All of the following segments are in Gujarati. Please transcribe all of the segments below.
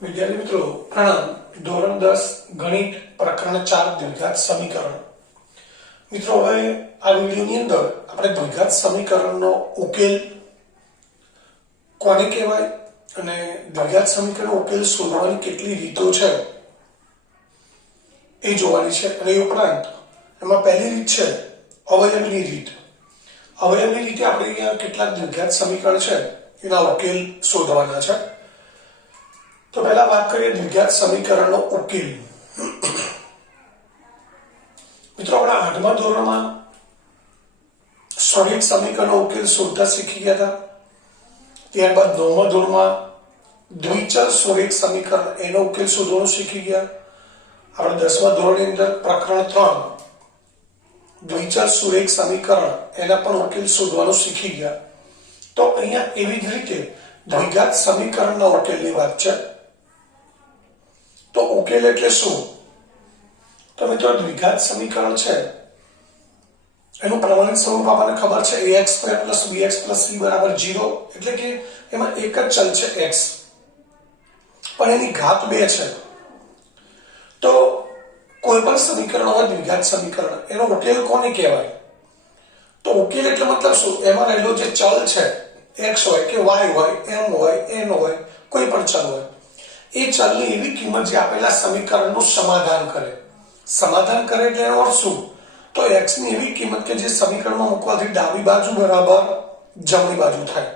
વિદ્યાર્થી મિત્રો પ્રણામ. ધોરણ 10 ગણિત પ્રકરણ 4 દ્વિઘાત સમીકરણ. મિત્રો હવે આ વિડીયોની અંદર આપણે દ્વિઘાત સમીકરણનો ઉકેલ કોને કહેવાય અને દ્વિઘાત સમીકરણનો ઉકેલ શોધવાની કેટલી રીતો છે એ જોવાની છે. અને એ ઉપરાંત એમાં પહેલી રીત છે અવયવની રીત. અવયવની રીતે આપણે અહીંયા કેટલાક દ્વિઘાત સમીકરણ છે એના ઉકેલ શોધવાના છે. તો પહેલા વાત કરીએ દ્વિઘાત સમીકરણનો ઉકેલ. મિત્રો આપણા 8મા ધોરણમાં સ્વરૂપ સમીકરણનો ઉકેલ શોધતા શીખી ગયા હતા. ત્યારબાદ 9મા ધોરણમાં દ્વિચલ સ્વરૂપ સમીકરણ એનો ઉકેલ શોધવાનું શીખી ગયા. આપણે 10મા ધોરણની અંદર પ્રકરણ 3 દ્વિચલ સ્વરૂપ સમીકરણ એના પણ ઉકેલ શોધવાનું શીખી ગયા. તો અહીંયા એવી જ રીતે દ્વિઘાત સમીકરણના ઉકેલની વાત છે. તો ઉકેલ એટલે શું? તો મિત્રો દ્વિઘાત સમીકરણ છે એનું પ્રમાણિત સ્વરૂપ આપણને ખબર છે ax² + bx + c = 0. એટલે કે એમાં એક જ ચલ છે x, પણ એની ઘાત 2 છે. તો કોઈ પણ સમીકરણ હોય દ્વિઘાત સમીકરણ એનો ઉકેલ કોને કહેવાય? તો ઉકેલ એટલે મતલબ શું? એમાં રહેલો જે ચલ છે x હોય કે y હોય, m હોય, n હોય, કોઈ પણ ચલ હોય, એ ચલની એવી કિંમત જે આપેલા સમીકરણનું સમાધાન કરે. સમાધાન કરે એટલે એનો અર્થ શું? તો x ની એવી કિંમત કે જે સમીકરણમાં મૂકવાથી ડાબી બાજુ બરાબર જમણી બાજુ થાય.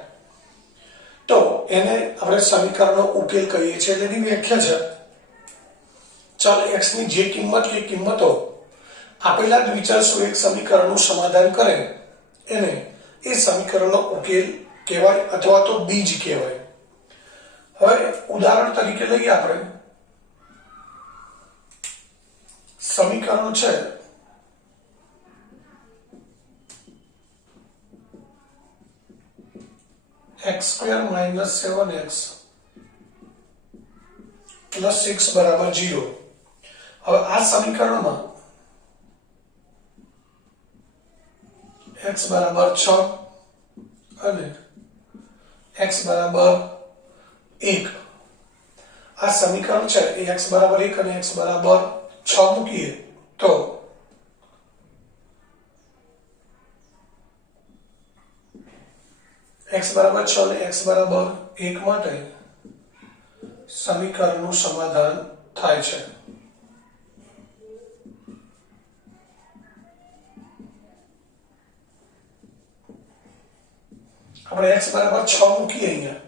તો એને આપણે સમીકરણનો ઉકેલ કહીએ છીએ. એટલે એની વ્યાખ્યા છે ચલ x ની જે કિંમત કે કિંમતો આપેલા દ્વિચલ સ્વરૂપ સમીકરણનું સમાધાન કરે એને એ સમીકરણનો ઉકેલ કહેવાય અથવા તો બીજ કહેવાય. હવે ઉદાહરણ તરીકે લઈએ આપણે સમીકરણ છે x² - 7x + 6 = 0. હવે આ સમીકરણમાં x = 6 અને x = 1. આ સમીકરણ છે એ x = 1 અને x = 6 મૂકીએ તો x = 6 અને x = 1 માટે સમીકરણનું સમાધાન થાય છે. આપણે x = 6 મૂકીએ અહીંયા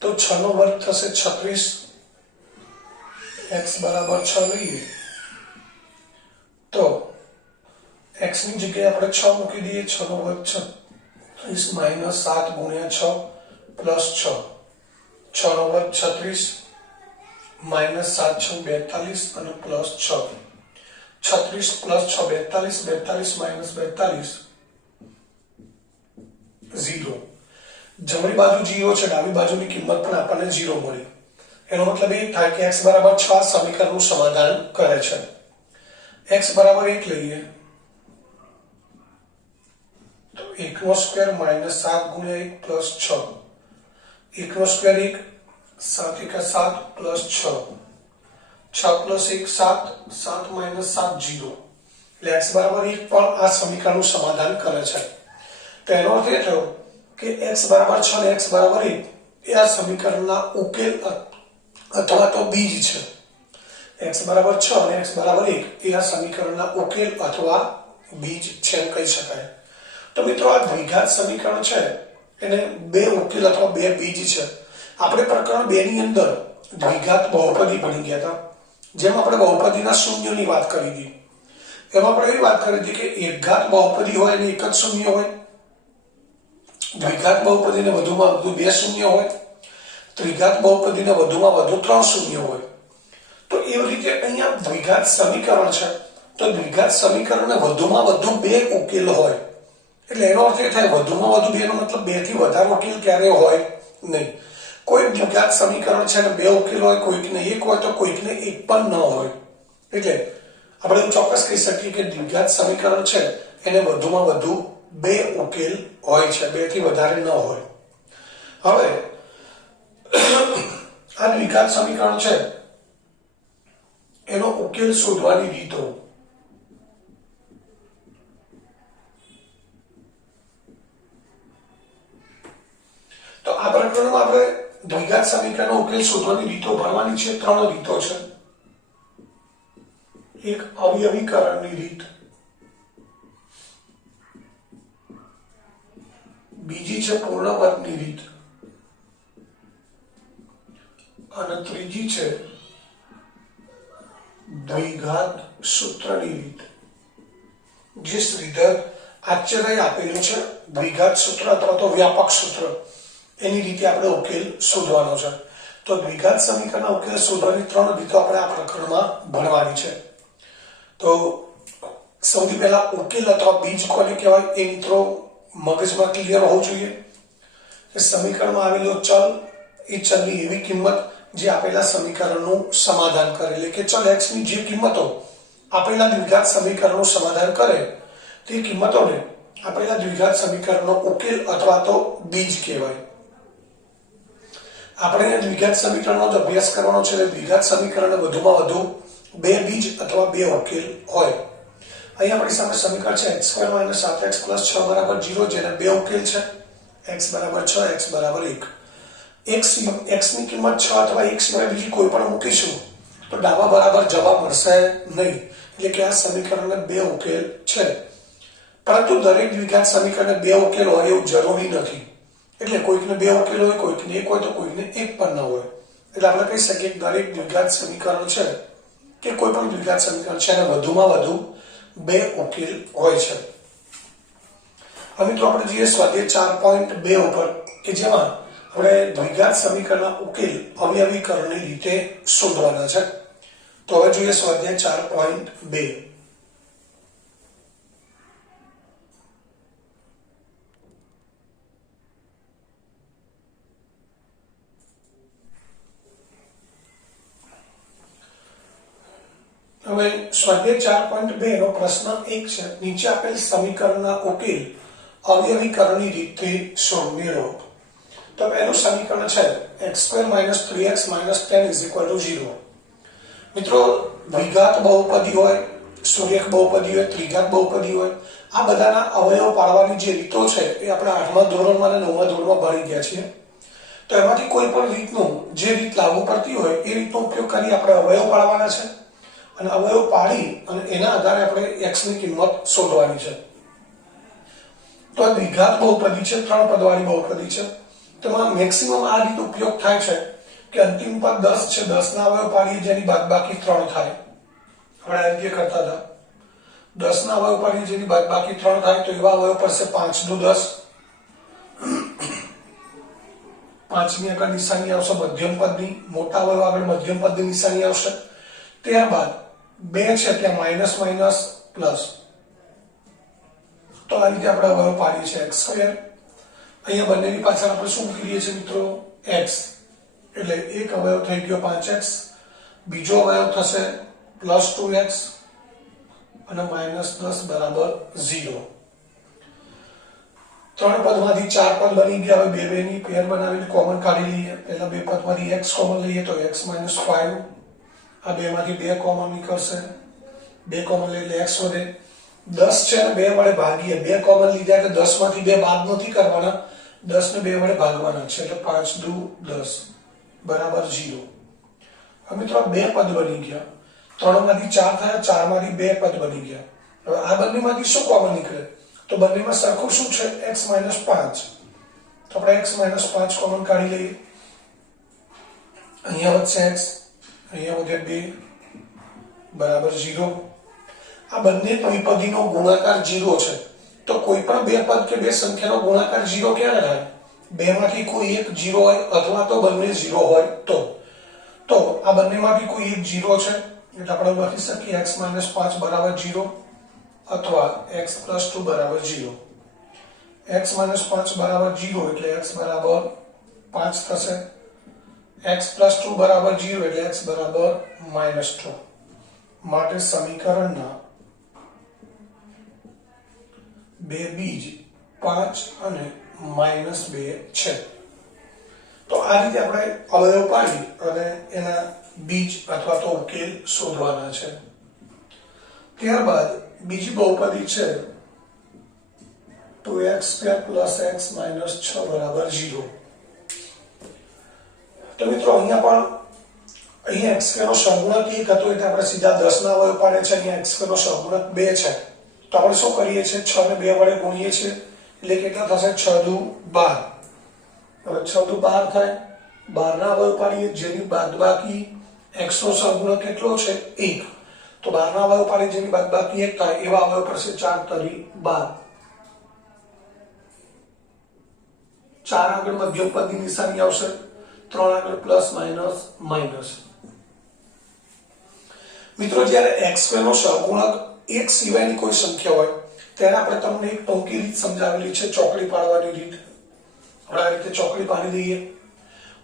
તો 6 નો વર્ગ થશે 36. x = 6 લઈએ તો x ની જગ્યાએ આપણે 6 મૂકી દઈએ. 6 નો વર્ગ 36 - 7 × 6 + 6. 6 નો વર્ગ 36 - 7 × 6 = 42 અને +6. 36 + 6 = 42, 42 - 42 0. જમણી બાજુ 0 છે, ડાબી બાજુની કિંમત પણ આપણને 0 મળી. એનો મતલબ એ થાય કે x = 6 સમીકરણનું સમાધાન કરે છે. x = 1 લઈએ તો 1² - 7 × 1 + 6. 1² 1, 7 × 7 + 6. 6 + 1 7, 7 - 7 0. એટલે x = 1 પણ આ સમીકરણનું સમાધાન કરે છે. તો એનો અર્થ એ થયો કે x = 6 અને x = 1 એ આ સમીકરણના ઉકેલ અથવા તો બીજ છે. x = 6 અને x = 1 એ આ સમીકરણના ઉકેલ અથવા બીજ છે કહી શકાય. તો મિત્રો આ દ્વિઘાત સમીકરણ છે એને બે ઉકેલ અથવા બે બીજ છે. આપણે પ્રકરણ 2 ની અંદર દ્વિઘાત બહુપદી ભણી ગયા હતા. જેમ આપણે બહુપદીના શૂન્યોની વાત કરી હતી એમાં આપણે એવી વાત કરી હતી કે એકઘાત બહુપદી હોય અને એક જ શૂન્ય હોય, દ્વિઘાત બહુપદીને વધુમાં વધુ 2 શૂન્ય હોય, ત્રિઘાત બહુપદીને વધુમાં વધુ 3 શૂન્ય હોય. તો એવી રીતે અહીંયા દ્વિઘાત સમીકરણ છે તો દ્વિઘાત સમીકરણને વધુમાં વધુ 2 ઉકેલ હોય. એટલે એનો અર્થ એ થાય વધુમાં વધુ 2 નો મતલબ 2 થી વધારે ઉકેલ ક્યારે હોય નહીં. કોઈ દ્વિઘાત સમીકરણ છે અને 2 ઉકેલ હોય, કોઈકને 1 હોય તો કોઈકને 1 પણ ન હોય. એટલે આપણે એવું ચોક્કસ કહી શકીએ કે દ્વિઘાત સમીકરણ છે એને વધુમાં વધુ 2 ઉકેલ હોય છે, 2 થી વધારે ન હોય. હવે આ દ્વિઘાત સમીકરણ છે એનો ઉકેલ શોધવાની રીતો. તો આ પ્રકરણમાં આપણે દ્વિઘાત સમીકરણનો ઉકેલ શોધવાની રીતો ભણવાની છે. 3 રીતો છે. એક અવયવીકરણની રીત, બીજી છે પૂર્ણ વર્ગની રીત અને ત્રીજી છે દ્વિઘાત સૂત્રની રીત. જે શ્રીધર આચાર્ય આપેલું છે દ્વિઘાત સૂત્ર અથવા તો વ્યાપક સૂત્ર, એની રીતે આપણે ઉકેલ શોધવાનો છે. તો દ્વિઘાત સમીકરણના ઉકેલ શોધવાની 3 રીતો આપણે આ પ્રકરણમાં ભણવાની છે. તો સૌથી પહેલા ઉકેલ અથવા બીજ કોને કહેવાય એ મિત્રો મગજમાં ક્લિયર હોવું જોઈએ. કે સમીકરણમાં આવેલો ચલ, એ ચલની એવી કિંમત જે આપેલા સમીકરણનું સમાધાન કરે, એટલે કે ચલ x ની જે કિંમતો આપેલા દ્વિઘાત સમીકરણનું સમાધાન કરે તે કિંમતોને આપેલા દ્વિઘાત સમીકરણનો ઉકેલ અથવા તો બીજ કહેવાય. આપણે દ્વિઘાત સમીકરણનો જ અભ્યાસ કરવાનો છે. દ્વિઘાત સમીકરણને વધુમાં વધુ 2 બીજ અથવા 2 ઉકેલ હોય. અહીં આપણી સામે સમીકરણ છે x² - 7x + 6 = 0, જેને 2 ઉકેલ છે x = 6, x = 1. x ની કિંમત 6 અથવા 1 સિવાય બીજી કોઈ પણ મૂકીશું તો ડાબા બરાબર જવાબ મળશે નહીં. એટલે કે આ સમીકરણને 2 ઉકેલ છે. પરંતુ દરેક દ્વિઘાત સમીકરણને 2 ઉકેલ હોય એવું જરૂરી નથી. એટલે કોઈકને 2 ઉકેલ હોય, કોઈકને 1 હોય, તો કોઈકને 1 પણ ન હોય. એટલે આપણે કહી શકીએ કે દરેક દ્વિઘાત સમીકરણ છે કે કોઈ પણ દ્વિઘાત સમીકરણ છે એને વધુમાં વધુ 2 ઉકેલ હોય છે. હવે તો આપણે જોઈએ સ્વાધ્યાય 4.2 ઉપર, કે જેમાં આપણે દ્વિઘાત સમીકરણના ઉકેલ અવયવીકરણની રીતે શોધવાના છે. તો હવે જોઈએ સ્વાધ્યાય 4.2. હવે સ્વાધ્યાય 4.2 નો પ્રશ્ન 1 છે. નીચે આપેલ સમીકરણના ઉકેલ અવયવીકરણની રીતે મેળવો. તો પહેલું સમીકરણ છે x² - 3x - 10 = 0. મિત્રો દ્વિઘાત બહુપદી હોય, શૂન્યક બહુપદી હોય, ત્રિઘાત બહુપદી હોય, આ બધાના અવયવ પાડવાની જે રીતો છે એ આપણે 8મા ધોરણમાં અને 9મા ધોરણમાં ભણી ગયા છીએ. તો એમાંથી કોઈ પણ રીતનું જે રીત લાગુ પડતી હોય એ રીતનો ઉપયોગ કરી આપણે અવયવ પાડવાના છે. અને અવયવ પાડી અને એના આધારે આપણે x ની કિંમત શોધવાની છે. તો આ દ્વિઘાત બહુપદી છે, 3 પદવાળી બહુપદી છે. તેમાં મેક્સિમમ આ રીત ઉપયોગ થાય છે કે અંતિમ પદ 10 છે, 10 ના અવયવ પાડીએ જેની બાદબાકી 3 થાય. આપણે આ રીતે કરતા હતા. 10 ના અવયવ પાડીએ જેની બાદબાકી 3 થાય, તો એવા અવયવ પડશે 5 દુ 10. 5 ની આગળ નિશાની આવશે મધ્યમ પદની, મોટા અવયવ આગળ મધ્યમ પદની નિશાની આવશે. ત્યારબાદ 2 છે ત્યાં માઇનસ માઇનસ પ્લસ. તો આ રીતે આપણે અવયવ પાડીએ છીએ x². અહીંયા બંનેની પાછળ આપણે શું કરીએ છીએ મિત્રો? x. એટલે એક અવયવ થઈ ગયો 5x, બીજો અવયવ થશે +2x અને -10 = 0. 3 પદમાંથી 4 પદ બની ગયા. હવે 2 2 ની પેર બનાવીને કોમન કાઢી લઈએ. પહેલા 2 પદમાંથી x કોમન લઈએ તો x - 5. આ 2 માંથી 2 કોમન નીકળશે. 2 કોમન લઈ એટલે x વધે. 10 છે ને 2 વડે ભાગીએ. 2 કોમન લીધા એટલે 10 માંથી 2 બાદ નથી કરવાના, 10 ને 2 વડે ભાગવાના છે. એટલે 5 દુ 10 = 0. હવે મિત્રો 2 પદ બની ગયા. 3 માંથી 4 થયા, 4 માંથી 2 પદ બની ગયા. હવે આ બંનેમાંથી શું કોમન નીકળે? તો બંનેમાં સરખું શું છે? x - 5. તો આપણે x - 5 કોમન કાઢી લઈએ. અહીંયા વધશે x, અહીંયા વધે 2 = 0. આ બંને દ્વિપદીનો ગુણાકાર 0 છે. તો કોઈ પણ 2 પદ કે 2 સંખ્યાનો ગુણાકાર 0 ક્યારે થાય? 2 માંથી કોઈ એક 0 હોય અથવા તો બંને 0 હોય તો આ બંનેમાંથી કોઈ એક 0 છે એટલે આપણે લખી શકીએ x - 5 = 0 અથવા x + 2 = 0. x - 5 = 0 એટલે x = 5 થશે. x + 2 = 0 એટલે x = -2. માટે સમીકરણના 2 બીજ 5 અને -2 છે. તો આ રીતે આપણે અવયવ પાડી અને એના બીજ અથવા તો ઉકેલ શોધવાના છે. ત્યારબાદ બીજી બહુપદી છે 2x² + x - 6 = 0. તો મિત્રો અહીંયા x² નો સહગુણક 1 હતો એટલે આપણે સીધા 10 ના અવયવ પાડે છે. અહીંયા x² નો સહગુણક 2 છે તો આપણે શું કરીએ છીએ 6 ને 2 વડે ગુણીએ છીએ એટલે કેટલા થશે 6 દુ 12. હવે 6 દુ 12 થાય. 12 ના અવયવ પાડીએ જેની બાદબાકી x નો સહગુણક કેટલો છે 1. તો 12 ના અવયવ પાડીએ જેની બાદબાકી 1 થાય એવા અવયવ પડશે 4 તરી 12. 4 આગળ મધ્યમ પદની નિશાની આવશે. 3 આગળ પ્લસ માઇનસ. મિત્રો જ્યારે x² નો સહગુણક 1 સિવાયની કોઈ સંખ્યા હોય ત્યારે આપણે તમને એક ટૂંકી રીત સમજાવેલી છે ચોકડી પાડવાની રીત. આપણે આ રીતે ચોકડી પાડી દઈએ.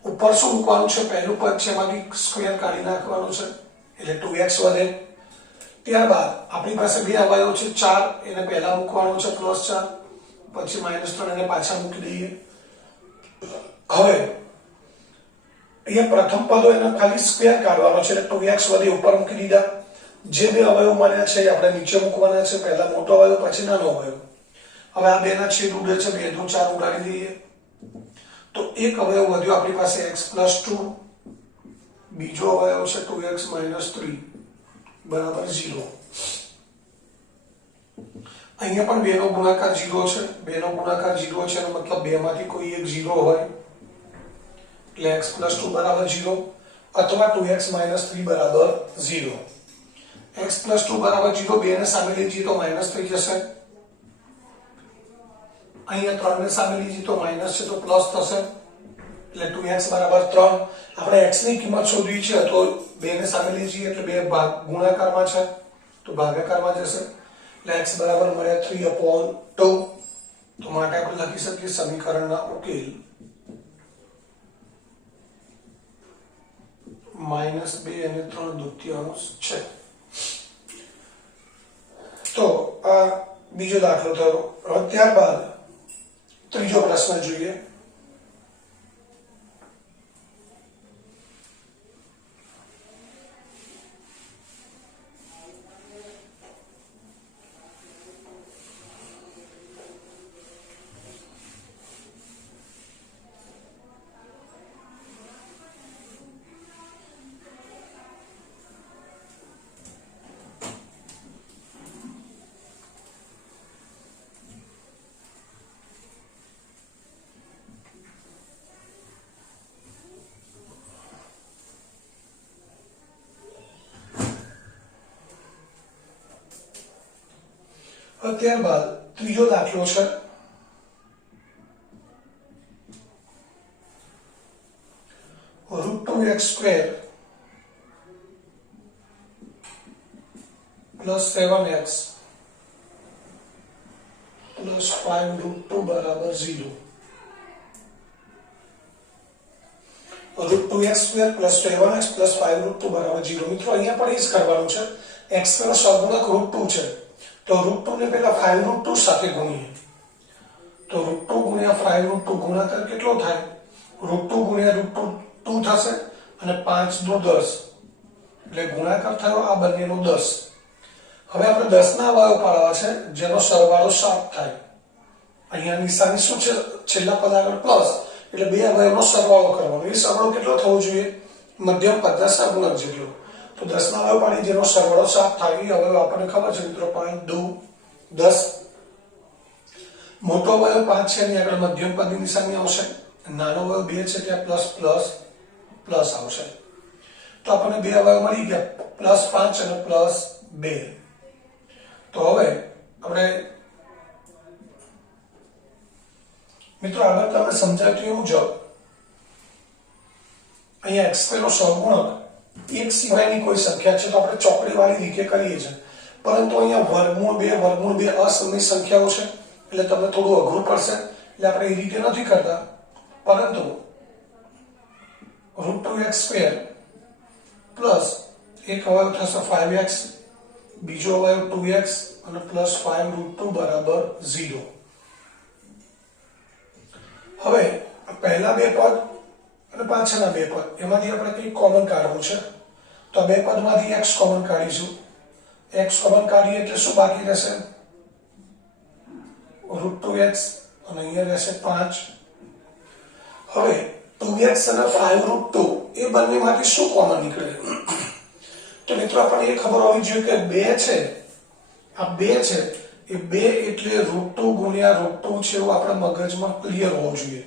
ઉપર શું મૂકવાનું છે પહેલું પદ છે એમાંથી સ્ક્વેર કાઢી નાખવાનું છે એટલે 2x વધે. ત્યારબાદ આપણી પાસે બે અવયવ છે 4 એને પહેલા મૂકવાનો છે +4 પછી -3 એને પાછા મૂકી દઈએ. હવે અહીંયા પ્રથમ પદ હોય એને ખાલી સ્ક્વેર કાઢવાનો છે એટલે 2x વધે ઉપર મૂકી દીધા. જે બે અવયવ મળ્યા છે આપણે નીચે મૂકવાના છે. પહેલા મોટો અવયવ પછી નાનો અવયવ. હવે આ બેના છેદ ઉડે છે 2 દુ 4 ઉડાડી દઈએ તો એક અવયવ વધ્યો આપણી પાસે x + 2. બીજો અવયવ છે 2x - 3 = 0. અહીંયા પણ 2 નો ગુણાકાર 0 છે. 2 નો ગુણાકાર 0 છે એનો મતલબ 2 માંથી કોઈ એક 0 હોય એટલે x + 2 = 0 અથવા 2x - 3 = 0. x + 2 = 0. 2 ને સામે લઈ જઈએ તો માઈનસ થઈ જશે. અહીંયા 3 ને સામે લઈ જઈએ તો માઈનસ છે તો પ્લસ થશે એટલે 2x = 3. આપણે x ની કિંમત શોધવી છે તો 2 ને સામે લઈ જઈએ એટલે 2 ભાગ ગુણાકારમાં છે તો ભાગાકારમાં જશે એટલે x બરાબર મળે 3/2. તો માટે આપણે લખી શકીએ સમીકરણના ઉકેલ -2 અને 3/2 છે. તો આ બીજો દાખલો થયો. હવે ત્યારબાદ ત્રીજો પ્રશ્ન જોઈએ. ત્યારબાદ ત્રીજો દાખલો છે √2x² + 7x + 5√2 = 0. √2x² + 7x + 5√2 = 0. મિત્રો અહીંયા પણ એ જ કરવાનું છે. x નો સહગુણક √2 છે તો √2 ને પહેલા 5√2 સાથે ગુણીએ તો √2 * 5√2 ગુણાકાર કેટલો થાય √2 * √2 થશે અને 5 દુ 10 એટલે ગુણાકાર થયો આ બંનેનો 10. હવે આપણે 10 ના અવયવ પાડવા છે જેનો સરવાળો 7 થાય. અહીંયા નિશાની શું છે છેલ્લા પદ આગળ પ્લસ એટલે બે અવયવનો સરવાળો કરવાનો. એ સરવાળો કેટલો થવો જોઈએ મધ્યમ પદના સહગુણક જેટલો. તો 10 ના અવયવ પાડી જેનો સરવાળો 7 થાય એ અવયવ આપણને ખબર છે મિત્રો 5 દુ 10. મોટો અવયવ 5 છે એની આગળ મધ્યમ પદની નિશાની આવશે. નાનો અવયવ 2 છે ત્યાં પ્લસ પ્લસ પ્લસ આવશે. તો આપણને બે અવયવ મળી ગયા +5 અને +2. તો હવે આપણે મિત્રો આગળ તમને સમજાવ્યું એ મુજબ અહીંયા x² નો સહગુણક 1 સિવાયની કોઈ સંખ્યા છે તો આપણે ચોકડી વાળી રીતે કરીએ છીએ. પરંતુ અહીંયા વર્ગમૂળ 2 અસમય સંખ્યાઓ છે એટલે તમને થોડું અઘરું પડશે એટલે આપણે એ રીતે નથી કરતા. પરંતુ √2x² પ્લસ એક અવયવ થશે 5x બીજો અવયવ 2x અને +5√2 = 0. હવે પહેલા બે પદ અને પાછળના બે પદ એમાંથી આપણે કંઈક કોમન કાઢવું છે, તો આ બે પદમાંથી x કોમન કાઢીશું. x કોમન કાઢીએ એટલે શું બાકી રહેશે? √2x અને અહીંયા રહેશે 5. હવે 2x અને 5√2 એ બંનેમાંથી શું કોમન નીકળે? તો મિત્રો આપણને એ ખબર હોવી જોઈએ કે 2 છે, આ 2 છે એ 2 એટલે √2 ગુણ્યા √2 છે એવું આપણા મગજમાં ક્લિયર હોવું જોઈએ.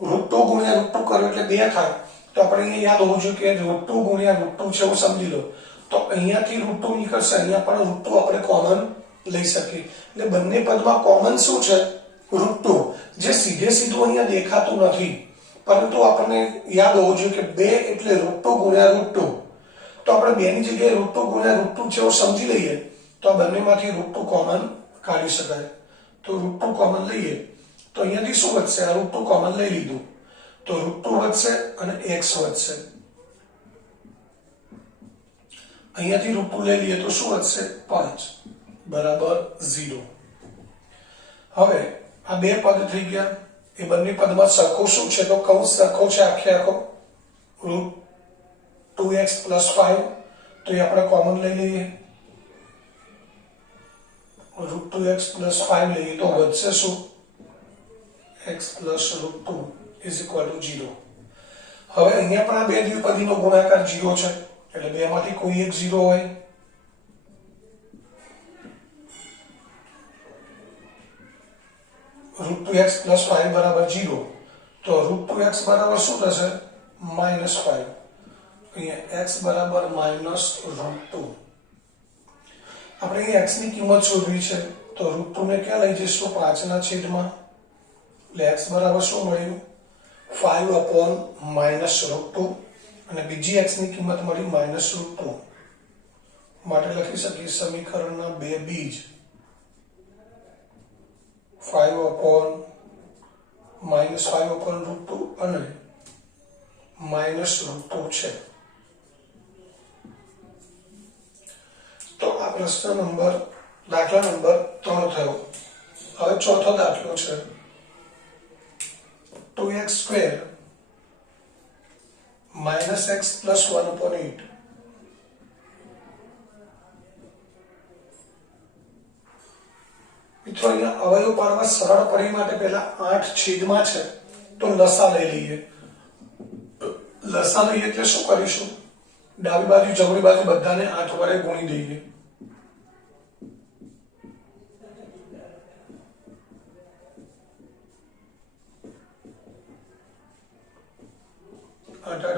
√2 ગુણ્યા √2 કરો એટલે 2 થાય, તો આપણે અહીંયા યાદ હોવું જોઈએ કે √2 ગુણ્યા √2 છે એવું સમજી લો. તો અહીંયાથી √2 નીકળશે, અહીંયા પણ √2 આપણે કોમન લઈ શકીએ. એટલે બંને પદમાં કોમન શું છે? √2, જે સીધે સીધું અહીંયા દેખાતું નથી, પરંતુ આપણને યાદ હોવું જોઈએ કે 2 એટલે √2 ગુણ્યા √2. તો આપણે 2 ની જગ્યાએ √2 ગુણ્યા √2 છે એવું સમજી લઈએ તો આ બંનેમાંથી √2 કોમન કાઢી શકાય. તો √2 કોમન લઈએ તો અહીંયાથી શું વધશે? આ √2 કોમન લઈ લીધું તો √2 વધશે અને x વધશે. અહીંયાથી √2 લઈ લઈએ તો શું વધશે? 5 બરાબર 0. હવે આ બે પદ થઈ ગયા. એ બંને પદમાં સરખું શું છે? તો કૌંસ સરખો છે આખે આખો, √2x + 5. તો એ આપણે કોમન લઈ લઈએ, √2x + 5 લઈએ તો વધશે શું? x + √2 = 0. હવે અહીંયા પણ આ બે દ્વિપદીનો ગુણાકાર 0 છે, એટલે બેમાંથી કોઈ એક 0 હોય. √2x + 5 બરાબર 0. તો √2x બરાબર શું થશે? -5. અહીંયા x બરાબર -√2. આપણે અહીં x ની કિંમત શોધવી છે, તો √2 ને ક્યાં લઈ જઈશું? 5 ના છેદમાં. એટલે x બરાબર શું મળ્યું? 5/-√2. અને બીજી x ની કિંમત મળી -√2. માટે લખી શકીએ સમીકરણના બે બીજ 5/-5/√2 અને -√2 છે. તો આ પ્રશ્ન નંબર દાખલા નંબર 3 થયો. હવે ચોથો દાખલો છે 2x² - x + 1/8. મિત્રો અહીંયા અવયવ પાડવા સરળ પડી માટે પહેલા 8 છેદમાં છે તો લસા લઈ લઈએ. લસા લઈએ એટલે શું કરીશું? ડાબી બાજુ જમણી બાજુ બધાને 8 વડે ગુણી દઈએ.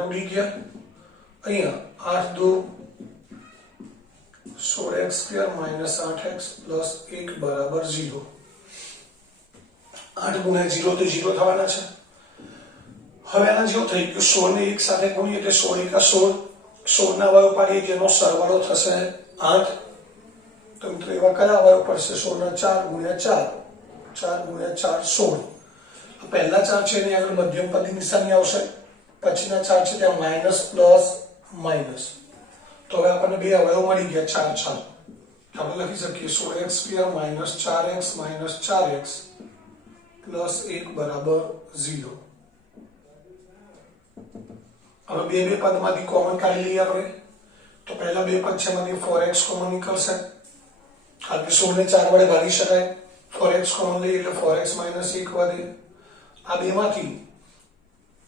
ઉડી ગયા. અહીંયા 8 × 2 16x² - 8x + 1 બરાબર 0. 8 ગુણ્યા 0 તો 0 થવાના છે. હવે આના જેવું થઈ ગયું, 16 ને 1 સાથે ગુણીએ એટલે 16 × 16. 16 ના અવયવ પાડીએ એટલે એનો સરવાળો થશે 8. તો મિત્રો એવા કયા અવયવ પડશે? 16 ના 4 ગુણ્યા 4, 4 ગુણ્યા 4 16. પહેલા 4 છે એની આગળ મધ્યમ પદની નિશાની આવશે, પછીના 4 છે ત્યાં માઇનસ પ્લસ માઇનસ. તો હવે આપણને બે અવયવ મળી ગયા 4 4. આપણે લખી શકીએ 16x² - 4x - 4x + 1 બરાબર 0. હવે બે પદમાંથી કોમન કાઢી લઈએ આપણે. તો પહેલા બે પદ છે એમાંથી 4x કોમન નીકળશે, કારણ કે 16 ને 4 વડે ભાગી શકાય. 4x કોમન લઈએ એટલે 4x - 1 વધે. આ બેમાંથી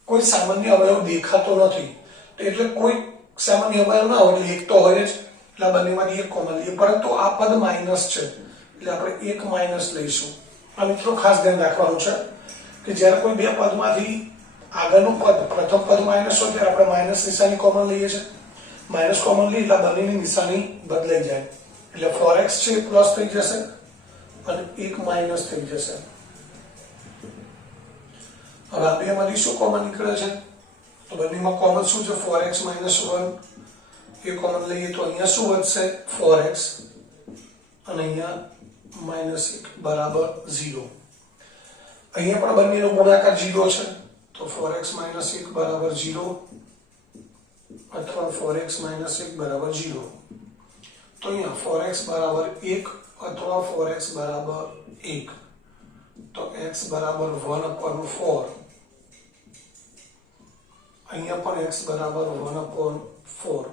કોઈ સામાન્ય અવયવ દેખાતો નથી, એટલે કોઈ સામાન્ય અવયવ ના હોય એટલે એક તો હોય જ, એટલે બંનેમાંથી એક કોમન લઈએ. પરંતુ આ પદ માઈનસ છે એટલે આપણે એક માઈનસ લઈશું. આ મિત્રો ખાસ ધ્યાન રાખવાનું છે કે જ્યારે કોઈ બે પદમાંથી આગળનું પદ પ્રથમ પદ માઈનસ હોય ત્યારે આપણે માઈનસ નિશાની કોમન લઈએ છીએ. માઈનસ કોમન લઈએ એટલે બંનેની નિશાની બદલાઈ જાય, એટલે 4x છે પ્લસ થઈ જશે અને 1 માઈનસ થઈ જશે. હવે આ બેમાંથી શું કોમન નીકળે છે? તો બંનેમાં કોમન શું છે? 4x - 1 એ કોમન લઈએ તો અહીંયા શું વધશે? 4x અને અહીંયા -1 બરાબર 0. અહીંયા પણ બંનેનો ગુણાકાર 0 છે, તો 4x - 1 બરાબર 0 અથવા 4x - 1 બરાબર 0. તો અહીંયા 4x બરાબર 1 અથવા 4x બરાબર 1. તો x બરાબર 1/4 અહીંયા પણ x બરાબર 1/4.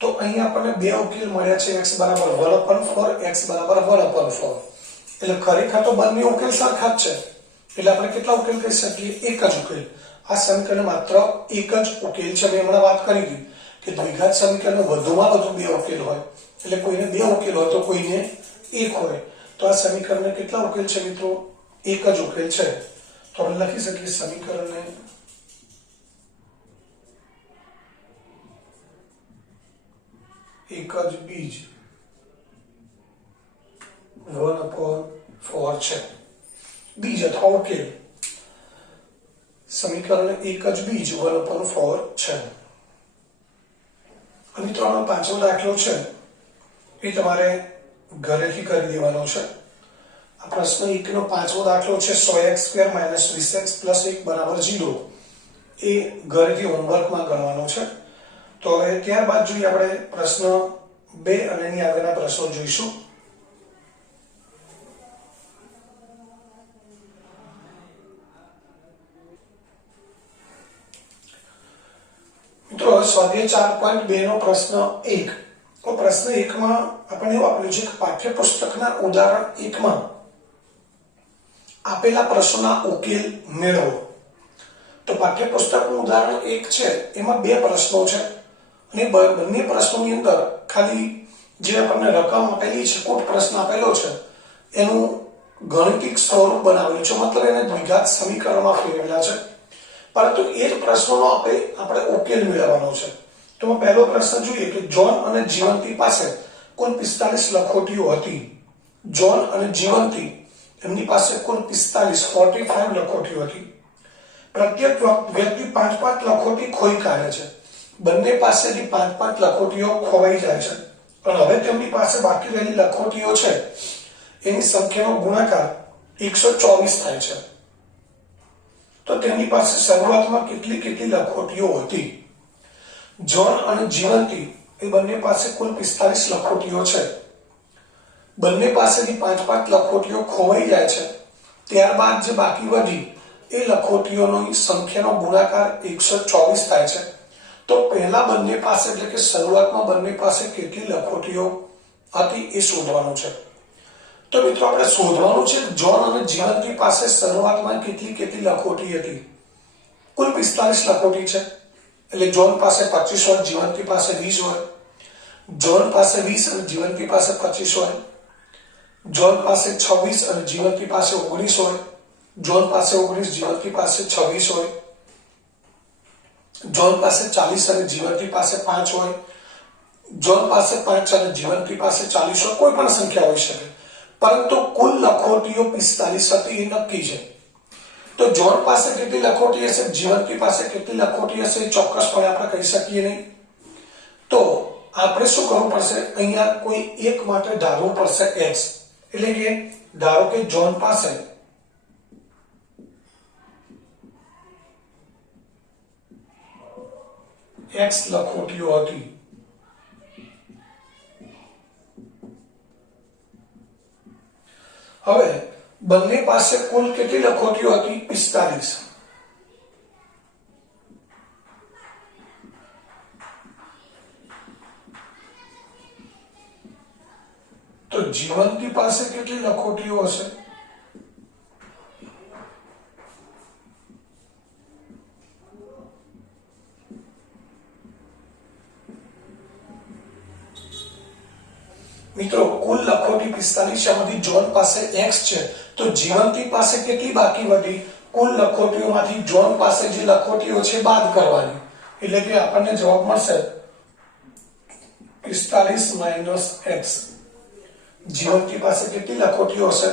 તો અહીંયા આપણને બે ઉકેલ મળ્યા છે, x બરાબર 1/4, x બરાબર 1/4. એટલે ખરેખર તો બંને ઉકેલ સરખા જ છે, એટલે આપણે કેટલા ઉકેલ કહી શકીએ? એક જ ઉકેલ. આ સમીકરણ માત્ર એક જ ઉકેલ છે. મેં હમણાં વાત કરી હતી કે દ્વિઘાત સમીકરણમાં વધુમાં વધુ બે ઉકેલ હોય, એટલે કોઈને બે ઉકેલ હોય તો કોઈને એક હોય. તો આ સમીકરણને કેટલા ઉકેલ છે મિત્રો? એક જ ઉકેલ છે. તો આપણે લખી શકીએ સમીકરણને એક જ બીજ 1/4 છે. બીજ અથવા ઉકેલ સમીકરણ એક જ બીજ 1/4 છે. અને મિત્રો આનો પાંચમો દાખલો છે એ તમારે ઘરેથી કરી દેવાનો છે. આ પ્રશ્ન 1 નો પાંચમો દાખલો છે 100x² - 20x + 1 = 0. એ ઘરેથી હોમવર્કમાં ગણવાનો છે. તો હવે ત્યારબાદ જોઈએ આપણે પ્રશ્ન 2 અને એની આગળના પ્રશ્નો જોઈશું. મિત્રો સ્વાધ્યાય 4.2 નો પ્રશ્ન 1. તો પ્રશ્ન 1 માં આપણને એવું આપેલું છે કે પાઠ્યપુસ્તકના ઉદાહરણ 1 માં આપેલા પ્રશ્નોના ઉકેલ મેળવો. તો પાઠ્યપુસ્તકનું ઉદાહરણ 1 છે એમાં બે પ્રશ્નો છે અને બંને પ્રશ્નોની અંદર ખાલી જે આપણને રકમ આપેલી છે, કુલ પ્રશ્ન આપેલો છે એનું ગણિતિક સ્વરૂપ બનાવેલું છે, મતલબ એને દ્વિઘાત સમીકરણમાં ફેરવેલા છે, પરંતુ એ જ પ્રશ્નોનો આપણે ઉકેલ મેળવવાનો છે. તો પહેલો પ્રશ્ન જોઈએ કે જોન અને જીવંતી પાસે કુલ 45 લખોટીઓ હતી. જોન અને જીવંતી એમની પાસે કુલ 45 લખોટીઓ હતી. પ્રત્યેક વ્યક્તિ 5-5 લખોટી ખોઈ કાઢે છે. બંને પાસેથી 5-5 લખોટીઓ ખોવાઈ જાય છે અને હવે તેમની પાસે બાકી રહેલી લખોટીઓ છે એની સંખ્યાનો ગુણાકાર 124 થાય છે. તો તેમની પાસે શરૂઆતમાં કેટલી લખોટીઓ હતી? જોન અને જીવંતી એ બંને પાસે કુલ 45 લખોટીઓ છે. બંને પાસેથી 5-5 લખોટીઓ ખોવાઈ જાય છે. ત્યારબાદ જે બાકી વધી એ લખોટીઓની સંખ્યાનો ગુણાકાર 124 થાય છે. તો પહેલા બંને પાસે એટલે કે શરૂઆતમાં બંને પાસે કેટલી લખોટીઓ હતી એ શોધવાનું છે. તો મિત્રો આપણે શોધવાનું છે કે જોન અને જીવંતી પાસે શરૂઆતમાં કેટલી લખોટી હતી. કુલ 45 લખોટી છે, એટલે જોન પાસે 25 હોય, જીવંતી પાસે 20 હોય. જોન પાસે 20 અને જીવંતી પાસે 25 હોય. જોન પાસે 26 અને જીવંતી પાસે 19 હોય. જોન પાસે 19, જીવંતી પાસે 26 હોય. જોન પાસે 40 અને જીવંતી પાસે 5 હોય. જોન પાસે 5 અને જીવંતી પાસે 40 હોય. કોઈ પણ સંખ્યા હોઈ શકે, પરંતુ કુલ લખોટીઓ 45 હતી એ નક્કી છે. તો જોન પાસે કેટલી લખોટી હશે, જીવંતી પાસે કેટલી લખોટી હશે ચોક્કસપણે આપણે કહી શકીએ નહીં. તો આપણે શું કરવું પડશે? અહીંયા કોઈ એક માટે ધારવું પડશે x. એટલે કે ધારો કે જોન પાસે x લખોટીઓ હતી. હવે બંને પાસે કુલ કેટલી લખોટીઓ હતી? 45. તો જીવંતી પાસે કેટલી લખોટીઓ હશે? મિત્રો કુલ લખોટી 45, માંથી જોન પાસે x છે, તો જીવંતી પાસે કેટલી બાકી વધી? કુલ લખોટીઓમાંથી જોન પાસે જે લખોટીઓ છે બાદ કરવાની, એટલે કે આપણને જવાબ મળશે 45 - x. જીવંતી પાસે કેટલી લખોટીઓ હશે?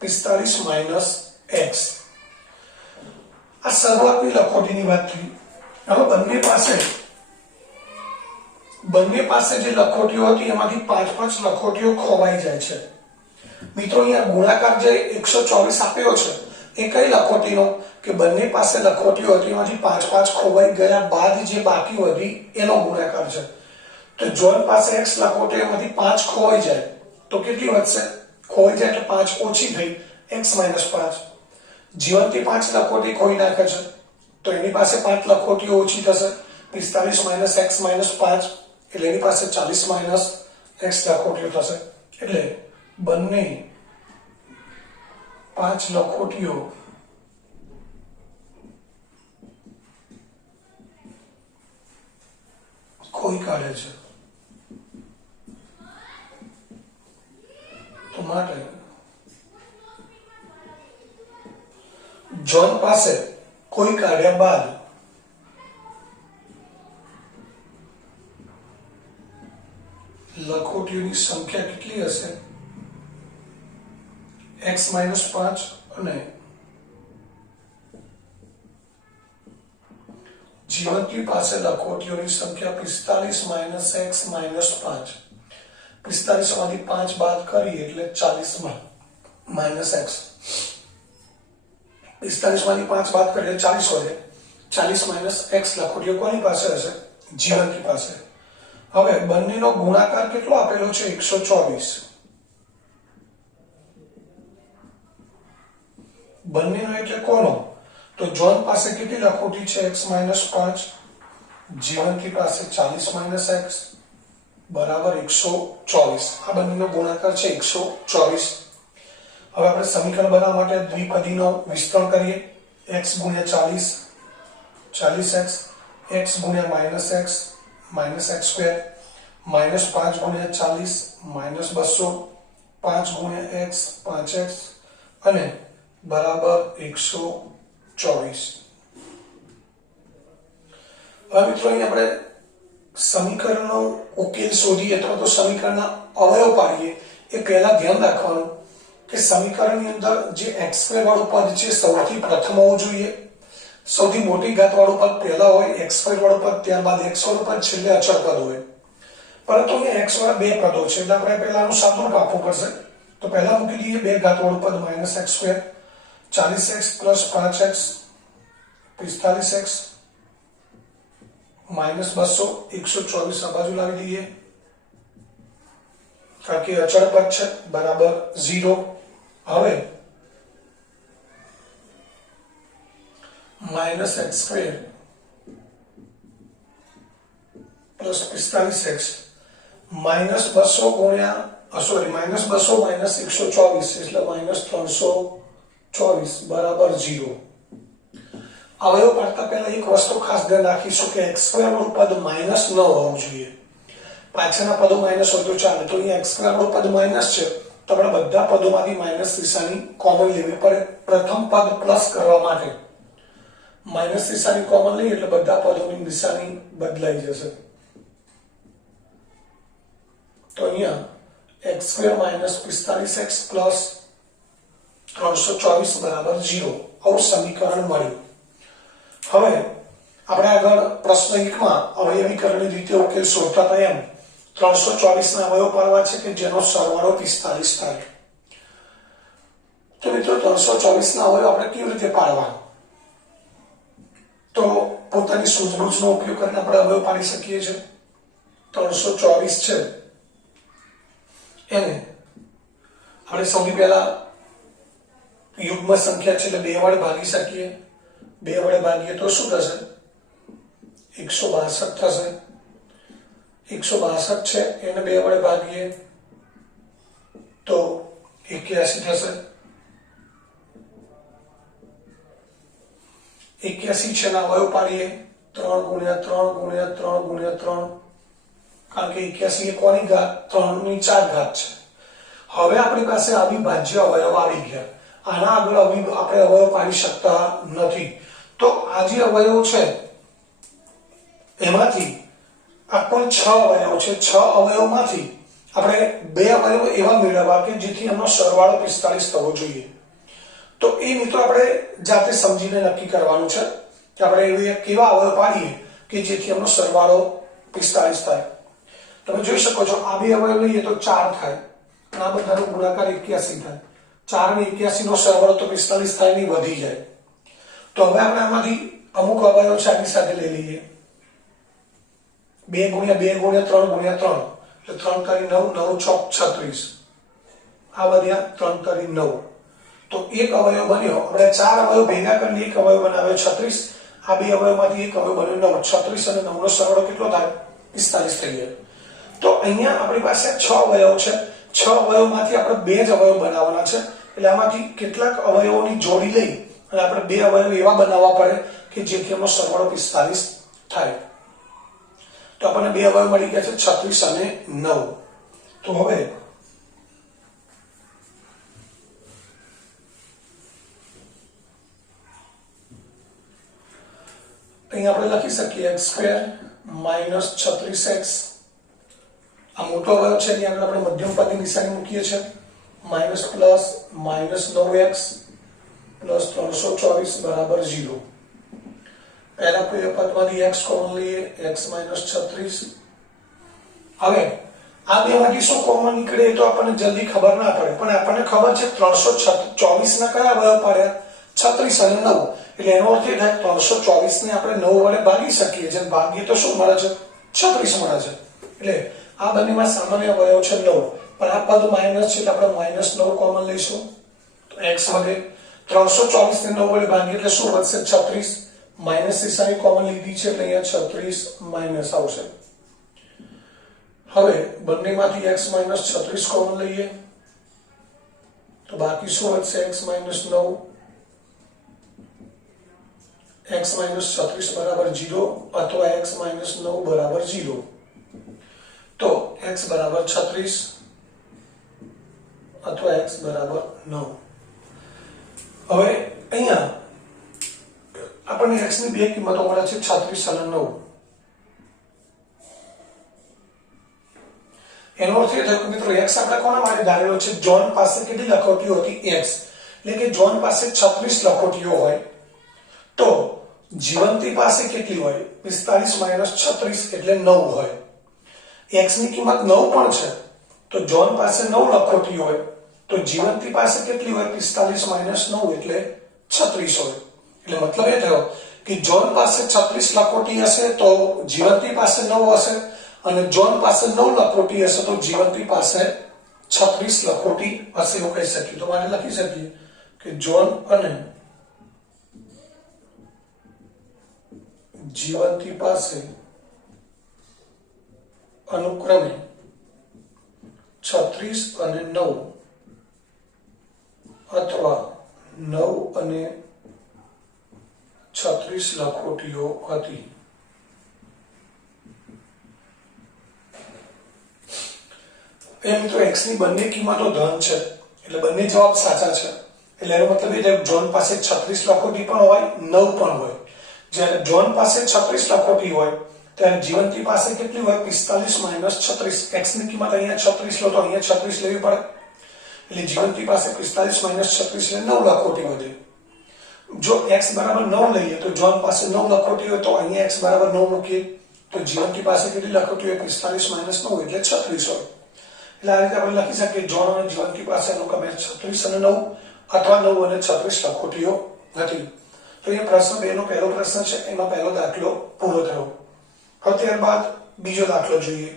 45 - x. આ શરૂઆતની લખોટીની વાત થઈ. હવે બંને પાસે જે લખોટીઓ હતી એમાંથી 5-5 લખોટીઓ ખોવાઈ જાય છે. મિત્રો અહીંયા ગુણાકાર જે 124 આપ્યો છે એ કઈ લખોટીનો? કે બંને પાસે લખોટીઓ હતી એમાંથી 5-5 ખોવાઈ ગયા બાદ જે બાકી વધી એનો ગુણાકાર છે. તો જોન પાસે x લખોટીઓમાંથી 5 ખોવાઈ જાય તો કેટલી વધશે? ખોઈ જાય એટલે 5 ઓછી થઈ, x માઇનસ 5. જીવનથી 5 લખોટી ખોઈ નાખે છે તો એની પાસે 5 લખોટીઓ ઓછી થશે. 45 માઇનસ x માઇનસ 5 એટલે એની પાસે 40 માઇનસ x લખોટીઓ થશે. એટલે બંને 5 લખોટીઓ ખોઈ કાઢે છે. તો માટે જ્હોન પાસે ખોઈ કાઢ્યા બાદ લખોટીઓની સંખ્યા કેટલી હશે? x માઇનસ 5 અને જીવંતી પાસે લખોટીઓની સંખ્યા 45 માઇનસ x માઇનસ 5. 45 માંથી 5 બાદ કરીએ એટલે 40 માઇનસ x. 45 માંથી 5 બાદ કરીએ 40 વધે. 40 માઇનસ x લખોટીઓ કોની પાસે હશે? જીવંતી પાસે. હવે બંનેનો ગુણાકાર કેટલો આપેલો છે? 124. બંનેનો એટલે કોનો? તો જ્હોન પાસે કેટલી લખોટી છે? x minus 5. જીવંતી પાસે 40 માઇનસ x બરાબર 124. આ બંનેનો ગુણાકાર છે 124. હવે આપણે સમીકરણ બનાવવા માટે દ્વિપદીનો વિસ્તરણ કરીએ. x ગુણ્યા 40 40x, x ગુણ્યા માઇનસ x સ્ક્વેર, માઇનસ 5 ગુણ્યા 40 માઇનસ 200, 5 ગુણ્યા x 5x અને બરાબર 124. હવે મિત્રો અહીં આપણે સમીકરણનો ઉકેલ શોધીએ અથવા તો સમીકરણના અવયવ પાડીએ એ પહેલા ધ્યાન રાખવાનું કે સમીકરણની અંદર જે x² વાળું પદ છે સૌથી પ્રથમ હોવું જોઈએ. સૌથી મોટી ઘાત વાળું પદ પહેલા હોય, x² વાળું પદ ત્યારબાદ x વાળું પદ છેલ્લે અચળ પદ હોય. પરંતુ અહીંયા x વાળા બે પદો છે એટલે આપણે પહેલા આનું સાદુરૂપ આપવું પડશે. તો પહેલા મૂકી દઈએ બે ઘાત વાળું પદ minus x², 40x plus 5x 45x minus 200 124 આ બાજુ લાવી દઈએ કારણ કે અચળ પદ છે બરાબર 0. હવે minus x² plus 45x minus 200 ગુણ્યા માઇનસ 200 માઇનસ 124 એટલે માઇનસ 324 બરાબર 0. અવયવ પાડતા પહેલા એક વસ્તુ ખાસ ધ્યાન રાખીશું કે x² વાળું પદ માઇનસ ન હોવું જોઈએ. પાછળના પદો માઇનસ હોય તો ચાલે. તો અહીંયા x² વાળું પદ માઇનસ છે તો આપણે બધા પદોમાંથી માઇનસ નિશાની કોમન લેવી પડે. પ્રથમ પદ પ્લસ કરવા માટે માઇનસ નિશાની કોમન લઈએ એટલે બધા પદોની નિશાની બદલાઈ જશે. તો અહીંયા x² માઇનસ 45x પ્લસ 324 બરાબર 0 આવું સમીકરણ મળ્યું. હવે આપણે આગળ પ્રશ્ન 1 માં અવયવીકરણની રીતે ઉકેલ શોધતા હતા એમ 324 ના અવયવ પાડવા છે કે જેનો સરવાળો 45 થાય. તો મિત્રો 324 ના અવયવ આપણે કેવી રીતે પાડવા? તો પોતાની સૂઝબૂઝનો ઉપયોગ કરીને આપણે અવયવ પાડી શકીએ છીએ. 324 છે એને આપણે સૌથી પહેલા યુગ્મ સંખ્યા છે એટલે 2 વડે ભાગી શકીએ. 2 વડે ભાગીએ તો શું થશે? 162 થશે. 162 છે એને 2 વડે ભાગીએ તો 81 થશે. 81 છે ના અવયવ પાડીએ 3 ગુણ્યા 3 ગુણ્યા 3 ગુણ્યા 3 કારણ કે 81 એ કોની ઘાત? 3 ની 4 ઘાત છે. હવે આપણી પાસે અવિભાજ્ય અવયવ આવી ગયા. આના આગળ આપણે અવયવ પાડી શકતા નથી. તો આ જે અવયવ છે એમાંથી આ કુલ 6 અવયવ છે. 6 અવયવમાંથી આપણે 2 અવયવ એવા મેળવવા કે જેથી એમનો સરવાળો 45 થવો જોઈએ. તો એ મિત્રો આપણે જાતે સમજીને નક્કી કરવાનું છે કે આપણે એવા કેવા અવયવ પાડીએ કે જેથી એમનો સરવાળો 45 થાય. તમે જોઈ શકો છો આ બે અવયવ લઈએ તો 4 થાય અને આ બધાનો ગુણાકાર 81 થાય. 4 અને 81 નો સરવાળો તો 45 થાય નહીં, વધી જાય. તો હવે આપણે આમાંથી અમુક અવયવ છે આની સાથે લઈ લઈએ. 2 ગુણ્યા 2 ગુણ્યા 3 ગુણ્યા 3 એટલે 3 કરી 9 9 ચોક 36 આ વધ્યા 3 તરી 9, તો એક અવયવ બન્યો. આપણે 4 અવયવ ભેગા કરીને એક અવયવ બનાવ્યો 36. આ બે અવયવમાંથી એક અવયવ બન્યો 9. 36 અને 9 નો સરવાળો કેટલો થાય? 45 થઈ ગયો. તો અહીંયા આપણી પાસે 6 અવયવ છે. 6 અવયવમાંથી આપણે 2 જ અવયવ બનાવવાના છે. એટલે આમાંથી કેટલાક અવયવોની જોડી લઈ અને આપણે 2 અવયવ એવા બનાવવા પડે કે જેથી એનો સરવાળો 45 થાય. તો આપણને 2 અવયવ મળી ગયા છે 36 અને 9. તો હવે અહીંયા આપણે લખી શકીએ x² - 36x. આ મોટો અવયવ છે ત્યાં આગળ આપણે મધ્યમ પદની નિશાની મૂકીએ છીએ. Minus plus minus 9x plus 324 બરાબર 0. પહેલા પદમાંથી x કોમન લઈએ, x - 36. હવે આ બેમાંથી શું કોમન નીકળે એ તો આપણને જલ્દી ખબર ના પડે, પણ આપણને ખબર છે 324 ના કયા અવયવ પાડ્યા? 36 અને 9. એટલે એનો અર્થ એ થાય 324 ને આપણે 9 વડે ભાગી શકીએ છીએ. ભાગીએ તો શું મળે છે? 36 મળે છે. એટલે આ બંનેમાં સામાન્ય અવયવ છે 9, પણ આ પદ માઈનસ છે એટલે આપણે -9 કોમન લઈશું. તો x વડે 324 ને 9 વડે ભાગીએ એટલે શું વધશે? 36. માઈનસ નિશાની કોમન લીધી છે એટલે અહીંયા 36 માઈનસ આવશે. હવે બંનેમાંથી x - 36 કોમન લઈએ તો બાકી શું વધશે? x - 9. x - 36 બરાબર 0 અથવા x - 9 બરાબર 0. તો x બરાબર 36 અથવા x બરાબર 9. હવે અહીંયા આપણને x ની બે કિંમતો મળે છે 36 અને 9. એનો અર્થ એ થયો કે મિત્રો x આપણે કોના માટે ધારેલો છે? જોન પાસે કેટલી લખોટીઓ હતી? x. એટલે કે જોન પાસે 36 લખોટીઓ હોય તો જીવંતી પાસે કેટલી હોય? 45 - 36 એટલે 9 હોય. x ની કિંમત 9 પણ છે તો જોન પાસે 9 લખોટી હોય તો જીવંતી પાસે કેટલી હોય? 45 - 9 એટલે 36 હોય. એટલે મતલબ એ થયો કે જોન પાસે 36 લખોટી હશે તો જીવંતી પાસે 9 હશે, અને જોન પાસે 9 લખોટી હશે તો જીવંતી પાસે 36 લખોટી હશે એવું કહી શકીએ. તો મારે લખી શકીએ કે જોન અને જીવંતી પાસે અનુક્રમે 36 અને 9 અથવા 9 અને 36 લખોટીઓ હતી. એ મિત્રો x ની બંને કિંમતો ધન છે એટલે બંને જવાબ સાચા છે. એટલે એનો મતલબ એ છે કે જોન પાસે 36 લખોટી પણ હોય, 9 પણ હોય. જ્યારે જોન પાસે 36 લખોટી હોય ત્યારે જીવંતી પાસે કેટલી હોય? 45 - 36. x ની કિંમત અહીંયા 36 લો તો અહીંયા 36 લેવી પડે એટલે જીવંતી પાસે 45 - 36 એટલે 9 લખોટી વધે. જો x બરાબર 9 લઈએ તો જોન પાસે 9 લખોટી હોય તો અહીંયા x બરાબર 9 મૂકીએ તો જીવંતી પાસે કેટલી લખોટી હોય? 45 - 9 એટલે 36 હોય. એટલે આ રીતે આપણે લખી શકીએ જોન અને જીવંતી પાસે અનુક્રમે 36 અને 9 અથવા 9 અને 36 લખોટીઓ હતી. તો એ પ્રશ્ન 2 નો પહેલો પ્રશ્ન છે, એમાં પહેલો દાખલો પૂરો થયો. હવે ત્યારબાદ બીજો દાખલો જોઈએ.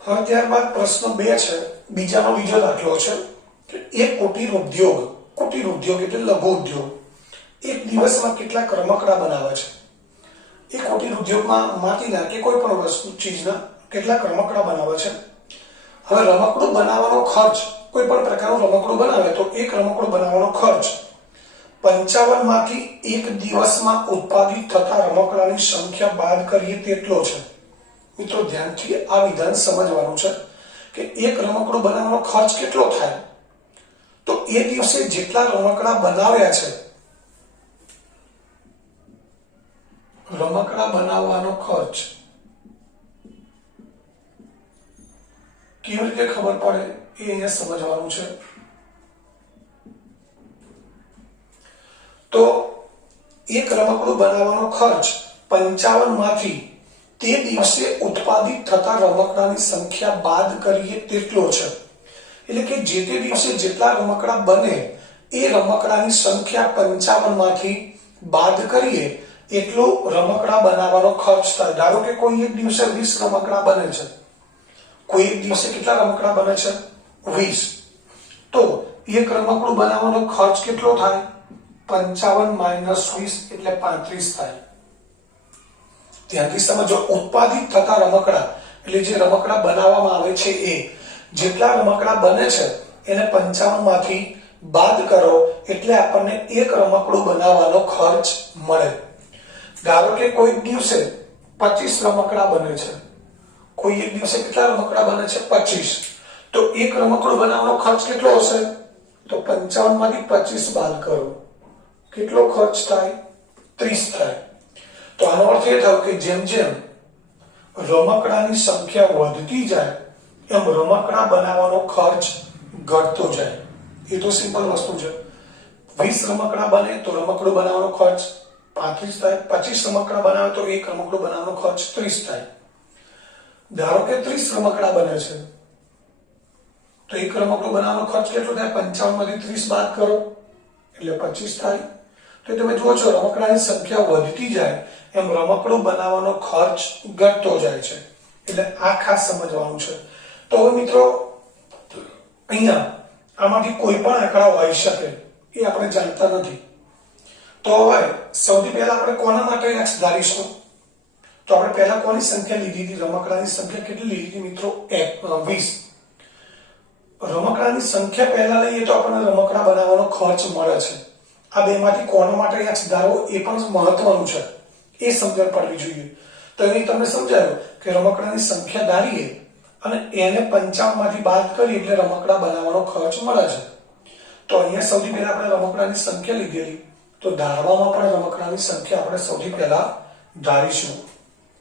હવે ત્યારબાદ પ્રશ્ન 2 છે, બીજો દાખલો છે કે એક કુટીર ઉદ્યોગ એટલે લઘુ ઉદ્યોગ એક દિવસમાં કેટલા રમકડા બનાવે છે? એ કુટીર ઉદ્યોગમાં માટીના કે કોઈ પણ વસ્તુ ચીજના કેટલાક રમકડા બનાવે છે. હવે રમકડું બનાવવાનો ખર્ચ, કોઈ પણ પ્રકારનું રમકડું બનાવે તો એક રમકડું બનાવવાનો ખર્ચ 55 માંથી એક દિવસમાં ઉત્પાદિત થતા રમકડાની સંખ્યા બાદ કરીએ તેટલો છે. મિત્રો ધ્યાનથી આ વિધાન સમજવાનું છે કે એક રમકડું બનાવવાનો ખર્ચ કેટલો થાય? તો એ દિવસે જેટલા રમકડા બનાવ્યા છે, રમકડા બનાવવાનો ખર્ચ કેવી રીતે ખબર પડે એ અહીંયા સમજવાનું છે. તો એક રમકડું બનાવવાનો ખર્ચ 55 માંથી તે દિવસે ઉત્પાદિત થતા રમકડાની સંખ્યા બાદ કરીએ તેટલો છે. એટલે કે જે તે દિવસે જેટલા રમકડા બને એ રમકડાની સંખ્યા 55 માંથી બાદ કરીએ એટલું રમકડા બનાવવાનો ખર્ચ થાય. ધારો કે કોઈ એક દિવસે 20 રમકડા બને છે, કોઈ એક દિવસે કેટલા રમકડા બને છે? 20. તો એક રમકડું બનાવવાનો ખર્ચ કેટલો થાય? 55 માઇનસ 20 એટલે 35 થાય. ધ્યાનથી સમજો, ઉત્પાદિત થતા રમકડા એટલે જે રમકડા બનાવવામાં આવે છે એ જેટલા રમકડા બને છે એને 55 માંથી બાદ કરો એટલે આપણને એક રમકડું બનાવવાનો ખર્ચ મળે. ધારો કે કોઈ દિવસે 25 રમકડા બને છે, કોઈ એક દિવસે કેટલા રમકડા બને છે? 25. તો એક રમકડું બનાવવાનો ખર્ચ કેટલો હશે? તો 55 માંથી 25 બાદ કરો, કેટલો ખર્ચ થાય? 30 થાય. તો આનો અર્થ એ થયો કે જેમ જેમ રમકડાની સંખ્યા વધતી જાય એમ રમકડા બનાવવાનો ખર્ચ ઘટતો જાય. એ તો સિમ્પલ વસ્તુ છે. 20 રમકડા બને તો રમકડું બનાવવાનો ખર્ચ 35 થાય. 25 રમકડા બનાવે તો એક રમકડું બનાવવાનો ખર્ચ 30 થાય. ધારો કે 30 રમકડા બને છે તો એક રમકડું બનાવવાનો ખર્ચ કેટલો થાય? 55 માંથી 30 બાદ કરો એટલે 25 થાય. તો તમે જુઓ છો, રમકડાની સંખ્યા વધતી જાય એમ રમકડું બનાવવાનો ખર્ચ ઘટતો જાય છે. એટલે આ ખાસ સમજવાનું છે. તો હવે મિત્રો, અહીંયા આમાંથી કોઈ પણ આંકડા હોઈ શકે, એ આપણે જાણતા નથી. તો હવે સૌથી પહેલા આપણે કોના માટે x ધારીશું? તો આપણે પહેલા કોની સંખ્યા લીધી હતી? રમકડાની સંખ્યા કેટલી લીધી હતી મિત્રો? 20. રમકડાની સંખ્યા પહેલા લઈએ તો આપણને રમકડા બનાવવાનો ખર્ચ મળે છે. આ બેમાંથી કોના માટે x ધારવો એ પણ મહત્વનું છે, એ સમજણ પડવી જોઈએ. તો અહીં તમને સમજાયું કે રમકડાની સંખ્યા ધારીએ અને એને 55 માંથી બાદ કરીએ એટલે રમકડા બનાવવાનો ખર્ચ મળે છે. તો અહીંયા સૌથી પહેલા આપણે રમકડાની સંખ્યા લીધેલી, તો ધારવામાં પણ રમકડાની સંખ્યા આપણે સૌથી પહેલા ધારીશું.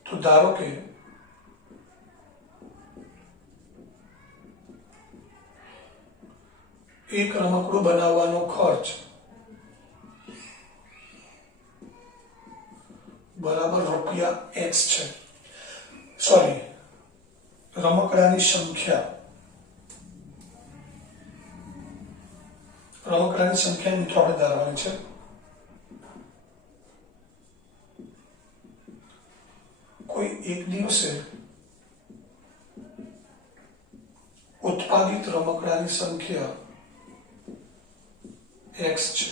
તો ધારો કે એક રમકડું બનાવવાનો ખર્ચ બરાબર ₹x છે. સોરી, રમકડાની સંખ્યા મિત્રો આપણે ધારવાની છે. કોઈ એક દિવસે ઉત્પાદિત રમકડાની સંખ્યા x છે.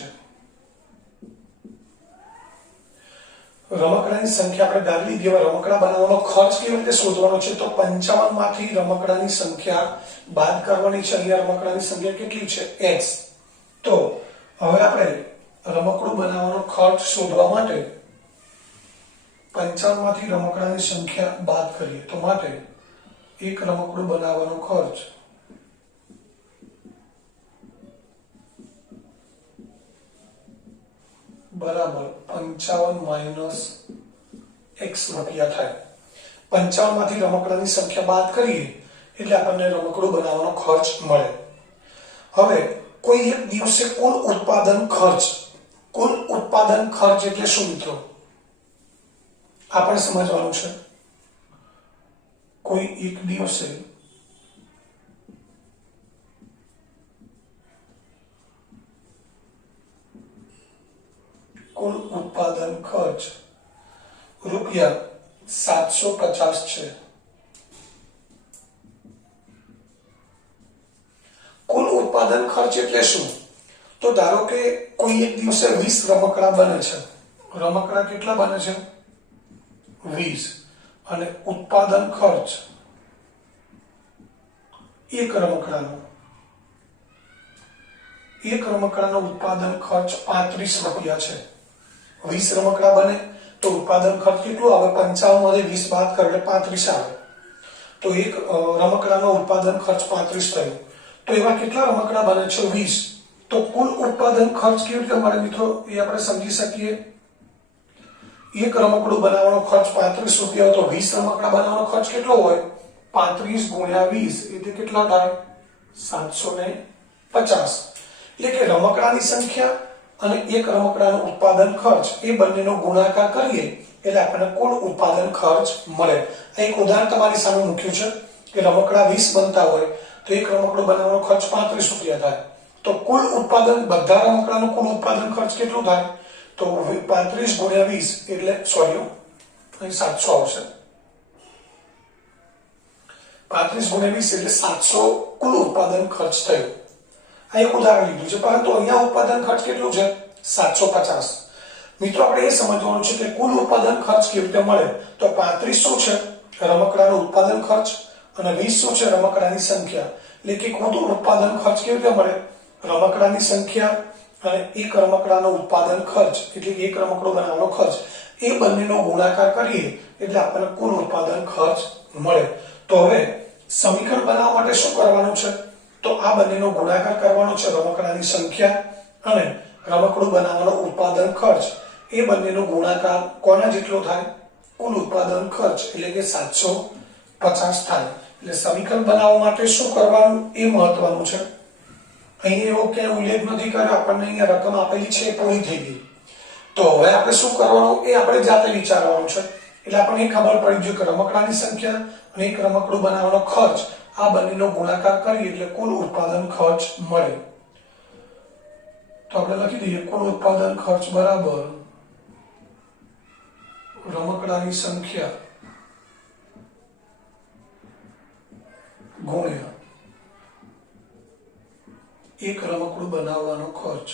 રમકડાની સંખ્યા આપણે ધારી લીધી. હવે રમકડા બનાવવાનો ખર્ચ કેવી રીતે શોધવાનો છે? તો 55 માંથી રમકડાની સંખ્યા બાદ કરવાની છે. અહીંયા રમકડાની સંખ્યા કેટલી છે? x. તો હવે આપણે રમકડું બનાવવાનો ખર્ચ શોધવા માટે 55 માંથી રમકડાની સંખ્યા બાદ કરીએ. તો માટે એક રમકડું બનાવવાનો ખર્ચ બરાબર 55 માઇનસ x રૂપિયા થાય. 55 માંથી રમકડાની સંખ્યા બાદ કરીએ એટલે આપણને રમકડું બનાવવાનો ખર્ચ મળે. હવે કોઈ એક દિવસે કુલ ઉત્પાદન ખર્ચ એટલે શું મિત્રો? આપણે સમજવાનું છે. કોઈ એક દિવસે કુલ ઉત્પાદન ખર્ચ ₹750 છે. કુલ ઉત્પાદન ખર્ચ એટલે શું? તો ધારો કે કોઈ એક દિવસે 20 રમકડા બને છે. રમકડા કેટલા બને છે? 20. અને ઉત્પાદન ખર્ચ એક રમકડાનો ઉત્પાદન ખર્ચ ₹35 છે. 20 રમકડા બને તો ઉત્પાદન ખર્ચ કેટલું આવે? 55 માંથી 20 બાદ કરો એટલે 35 આવે. તો એક રમકડાનો ઉત્પાદન ખર્ચ 35 થયો. તો એવા કેટલા રમકડા બને છે? 20. તો કુલ ઉત્પાદન ખર્ચ કેવી રીતે મળે મિત્રો? એ આપણે સમજી શકીએ. એક રમકડું બનાવવાનો ખર્ચ ₹35 હોય તો 20 રમકડા બનાવવાનો ખર્ચ કેટલો હોય? 35 ગુણ્યા 20 એટલે કેટલા થાય? 750. એટલે કે રમકડાની સંખ્યા અને એક રમકડાનો ઉત્પાદન ખર્ચ એ બંનેનો ગુણાકાર કરીએ એટલે આપણને કુલ ઉત્પાદન ખર્ચ મળે. એક ઉદાહરણ તમારી સામે મૂક્યું છે કે રમકડા 20 બનતા હોય તો એક રમકડું બનાવવાનો ખર્ચ ₹35 થાય. તો કુલ ઉત્પાદન, બધા રમકડાનું કુલ ઉત્પાદન ખર્ચ કેટલું થાય? તો 35 ગુણ્યા 20 એટલે સોરી અહીં 700 આવશે. 35 ગુણ્યા 20 એટલે 700 કુલ ઉત્પાદન ખર્ચ થયો. આ એક ઉદાહરણ લીધું છે, પરંતુ અહીંયા ઉત્પાદન ખર્ચ કેટલું છે? 750. મિત્રો આપણે એ સમજવાનું છે કે કુલ ઉત્પાદન ખર્ચ કેવી રીતે મળે. તો 35 શું છે? રમકડાનો ઉત્પાદન ખર્ચ, અને 20 શું છે? રમકડાની સંખ્યા. એટલે કે કુલ ઉત્પાદન ખર્ચ કેવી રીતે મળે? રમકડાની સંખ્યા અને એક રમકડાનો ઉત્પાદન ખર્ચ એટલે કે એક રમકડો બનાવવાનો ખર્ચ, એ બંનેનો ગુણાકાર કરીએ એટલે આપણને કુલ ઉત્પાદન ખર્ચ મળે. તો હવે સમીકરણ બનાવવા માટે શું કરવાનું છે? તો આ બંનેનો ગુણાકાર કરવાનો છે, રમકડાની સંખ્યા અને રમકડું બનાવવાનો ઉત્પાદન ખર્ચ, એ બંનેનો ગુણાકાર કોના જેટલો થાય? કુલ ઉત્પાદન ખર્ચ એટલે કે 750 થાય. એટલે સમીકરણ બનાવવા માટે શું કરવાનું એ મહત્વનું છે. અહીં એવો ક્યાંય ઉલ્લેખ નથી કર્યો, આપણને અહીંયા રકમ આપેલી છે એ પૂરી થઈ ગઈ. તો હવે આપણે શું કરવાનું એ આપણે જાતે વિચારવાનું છે. એટલે આપણને એ ખબર પડી જોઈએ કે રમકડાની સંખ્યા અને એક રમકડું બનાવવાનો ખર્ચ, આ બંનેનો ગુણાકાર કરીએ એટલે કુલ ઉત્પાદન ખર્ચ મળે. તો આપણે લખી દઈએ કુલ ઉત્પાદન ખર્ચ બરાબર રમકડાની સંખ્યા ગુણ્યા એક રમકડું બનાવવાનો ખર્ચ.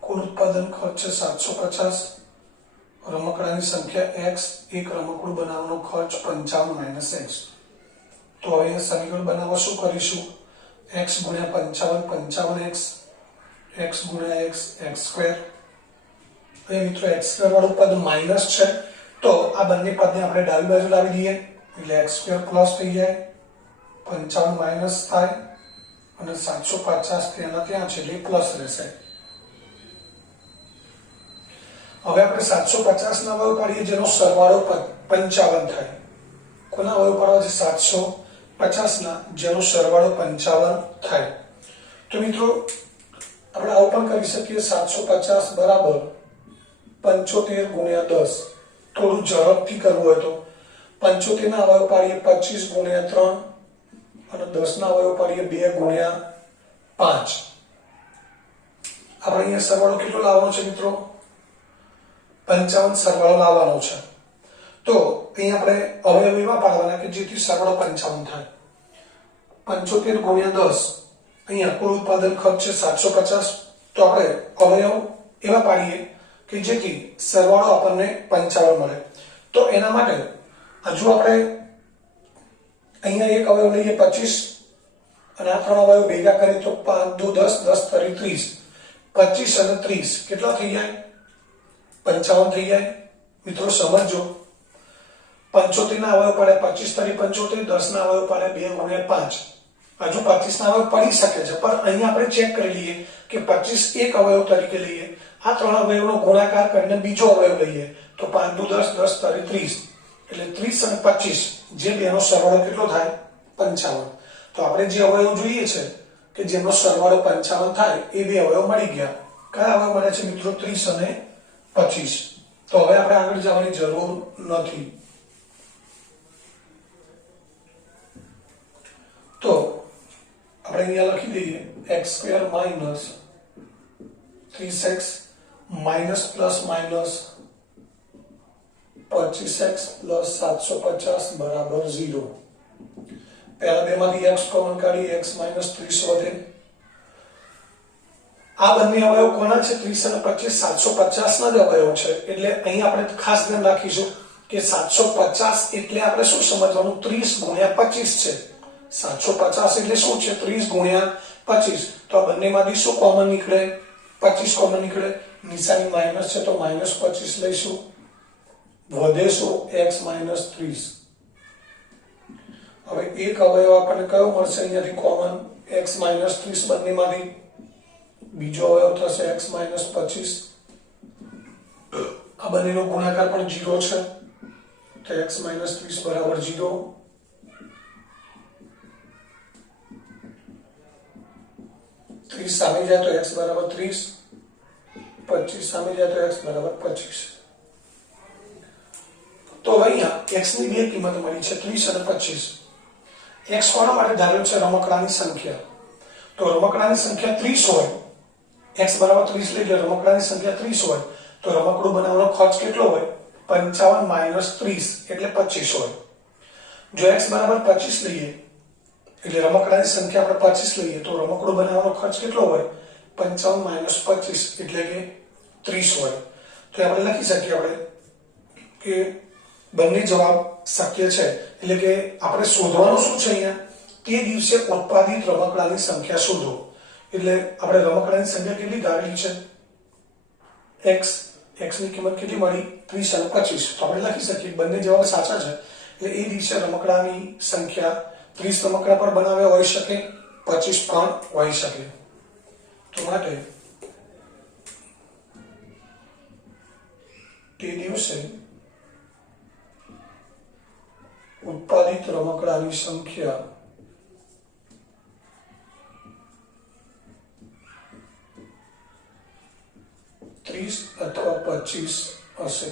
કુલ ઉત્પાદન ખર્ચ છે 750, રમકડાની સંખ્યા x, એક રમકડું બનાવવાનો ખર્ચ 55 - x. તો અહીંયા સમીકરણ બનાવવા શું કરીશું? x ગુણ્યા 55 55x, x ગુણ્યા x x². અહીં મિત્રો x² વાળું પદ માઇનસ છે, તો આ બંને પદને આપણે ડાબી બાજુ લાવી દઈએ એટલે x² પ્લસ થઈ જાય, 55 માઇનસ થાય અને 750 તેના ત્યાં છે એટલે પ્લસ રહેશે. હવે આપણે 750 ના અવયવ પાડીએ જેનો સરવાળો 55 થાય. કોના અવયવ પાડવા છે? 750 ના જેનો સરવાળો 55 થાય. તો મિત્રો આપણે આવું પણ કરી શકીએ, 750 બરાબર 75 ગુણ્યા 10. થોડું ઝડપથી કરવું હોય તો 75 ના અવયવ પાડીએ 25 ગુણ્યા 3 અને 10 ના અવયવ પાડીએ 2 ગુણ્યા 5. આપણે અહીંયા સરવાળો કેટલો લાવવાનો છે મિત્રો? 55 સરવાળો લાવવાનો છે. તો અહીં આપણે અવયવ એવા પાડવાના કે જેથી સરવાળો 55 થાય. 75 ગુણ્યા 10, અહીંયા કુલ ઉત્પાદન ખર્ચ છે 750. તો આપણે અવયવ એવા પાડીએ કે જેથી સરવાળો આપણને 55 મળે. તો એના માટે હજુ આપણે અહીંયા એક અવયવ લઈએ 25 અને આ ત્રણ અવયવ ભેગા કરીએ તો 5 દુ 10 10 તરી 30. 25 અને 30 કેટલા થઈ જાય? 55 થઈ જાય. મિત્રો સમજો, 75 ના અવયવ પડે 25 તરી 75, 10 ના અવયવ પડે 2 ગુણ્યા 5. હજુ 25 ના અવયવ પડી શકે છે, પણ અહીંયા આપણે ચેક કરી લઈએ કે 25 એક અવયવ તરીકે લઈએ, આ ત્રણ અવયવનો ગુણાકાર કરીને બીજો અવયવ લઈએ તો 5 દુ 10 10 તરી 30 એટલે 30 અને 25 જે બેનો સરવાળો કેટલો થાય? 55. તો આપણે જે અવયવ જોઈએ છે કે જેનો સરવાળો 55 થાય એ બે અવયવ મળી ગયા. કયા અવયવ મળે છે મિત્રો? 30 અને 25. તો હવે આપણે આગળ જવાની જરૂર નથી. તો આપણે અહીંયા લખી દઈએ x² minus 30x minus plus minus 25x plus 750 બરાબર 0. પહેલા બેમાંથી x કોમન કાઢી, x માઇનસ 30 વધે. આ બંને અવયવ કોના છે? 30 અને 25 750 ના જ અવયવ છે. એટલે અહીં આપણે ખાસ ધ્યાન રાખીશું કે 750 એટલે આપણે શું સમજવાનું? 30 ગુણ્યા 25 છે. 750 એટલે શું છે? 30 ગુણ્યા 25. તો આ બંનેમાંથી શું કોમન નીકળે? 25 કોમન નીકળે. નિશાની માઇનસ છે તો માઇનસ 25 લઈશું. વધે શું? x minus 30. હવે એક અવયવ આપણને કયો મળશે અહીંયાથી કોમન? x માઇનસ 30 બંનેમાંથી. બીજો અવયવ થશે x માઇનસ 25. આ બંનેનો ગુણાકાર પણ 0 છે તો x માઇનસ 30 બરાબર 0. 30 સામે જાય તો x બરાબર 30, 25 સામે જાય તો x બરાબર 25. તો અહીંયા x ની બે કિંમત મળી છે 30 અને 25. x કોના માટે ધારેલ છે? રમકડાની સંખ્યા. તો રમકડાની સંખ્યા 30 હોય x બરાબર 30 લઈએ એટલે રમકડાની સંખ્યા 30 હોય તો રમકડું બનાવવાનો ખર્ચ કેટલો હોય? 55 માઇનસ 30 એટલે 25 હોય. જો x બરાબર 25 લઈએ એટલે રમકડાની સંખ્યા આપણે 25 લઈએ તો રમકડું બનાવવાનો ખર્ચ કેટલો હોય? 55 માઇનસ 25 એટલે કે 30 હોય. તો આપણે લખી શકીએ આપણે કે બંને જવાબ શક્ય છે. એટલે કે આપણે શોધવાનું શું છે અહીંયા? તે દિવસે ઉત્પાદિત રમકડાની સંખ્યા શોધો. એટલે આપણે રમકડાની સંખ્યા કેટલી ધારેલી છે? x ની કિંમત કેટલી મળી? 30 અને 25. તો આપણે લખી શકીએ બંને જવાબ સાચા છે. એટલે એ દિવસે રમકડાની સંખ્યા 30 રમકડા પર બનાવ્યા હોઈ શકે, 25 પણ હોઈ શકે. તો માટે તે દિવસે ઉત્પાદિત રમકડાની સંખ્યા 30 અથવા 25 હશે.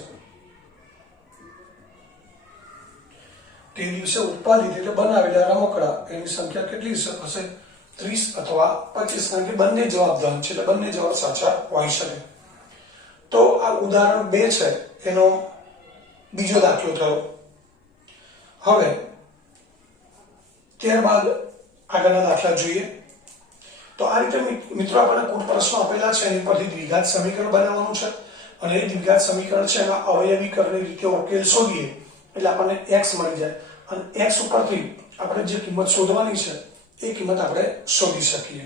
તે દિવસે ઉત્પાદિત એટલે બનાવેલા રમકડા એની સંખ્યા કેટલી હશે? 30 અથવા 25. કારણ કે બંને જવાબ ધન છે એટલે બંને જવાબ સાચા હોઈ શકે. તો આ ઉદાહરણ 2 છે એનો બીજો દાખલો થયો. હવે ત્યારબાદ આગળના દાખલા જોઈએ. તો આ રીતે મિત્રો આપણને કુલ પ્રશ્નો આપેલા છે એની પરથી દ્વિઘાત સમીકરણ બનાવવાનું છે અને એ દ્વિઘાત સમીકરણ છે એના અવયવીકરણની રીતે ઉકેલ શોધીએ એટલે આપણને x મળી જાય અને x ઉપરથી આપણે જે કિંમત શોધવાની છે એ કિંમત આપણે શોધી શકીએ.